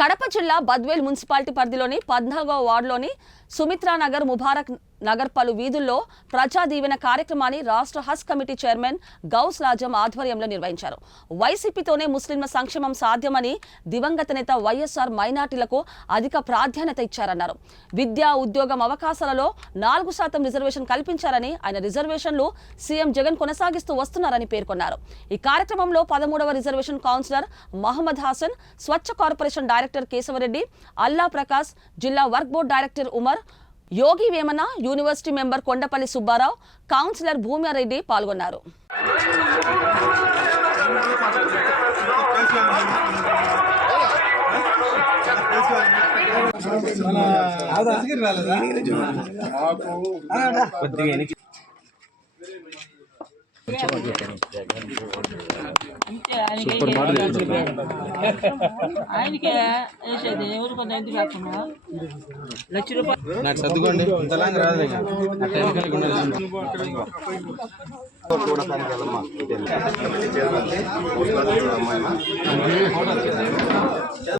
కడప జిల్లా బద్వేల్ మున్సిపాలిటీ పరిధిలోని 14వ వార్డులోని సుమిత్రానగర్ ముబారక్ నగర్ పలు వీధుల్లో ప్రజా దీవెన కార్యక్రమాన్ని రాష్ట్ర హజ్ కమిటీ చైర్మన్ గౌస్ లాజం ఆధ్వర్యంలో నిర్వహించారు. వైసీపీతోనే ముస్లింల సంక్షేమం సాధ్యమని దివంగత నేత వైఎస్ఆర్ మైనార్టీలకు అధిక ప్రాధాన్యత ఇచ్చారన్నారు. విద్యా ఉద్యోగం అవకాశాలలో 4% రిజర్వేషన్ కల్పించారని, ఆయన రిజర్వేషన్లు సీఎం జగన్ కొనసాగిస్తూ వస్తున్నారని పేర్కొన్నారు. ఈ కార్యక్రమంలో 13వ reservation councillor Mohammed Hasan, Swachh corporation director Keshava Reddy, Alla Prakash, జిల్లా work board director Umar, Yogi Vemana, university member Kondapalli Subbarao, councillor Bhumiya Reddy పాల్గొన్నారు. ఆయనకే వేసేది ఎవరు కొంత ఎందుకు కాకుండా ₹1,00,000 నాకు చదువుకోండి ఇంతలాగా రాదు.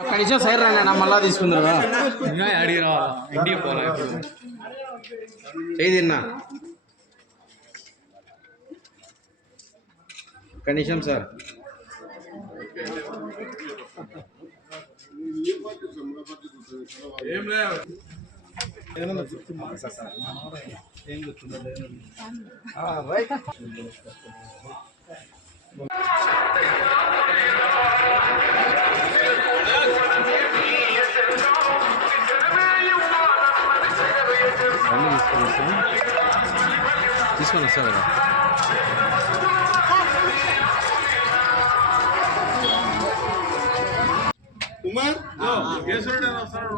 ఒక్క నిమిషం సైడ్ రండి అన్న, మళ్ళా తీసుకుందరు అడిగి రావాలా ఇంటికి పోలే ఏదిన్నా ఒక్క నిమిషం సార్. తీసుకొని వస్తా కదా. ఉమర్ కేసుడు వస్తాడు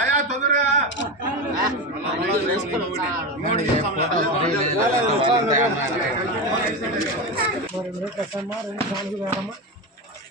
ఆయా తొందరగా మరి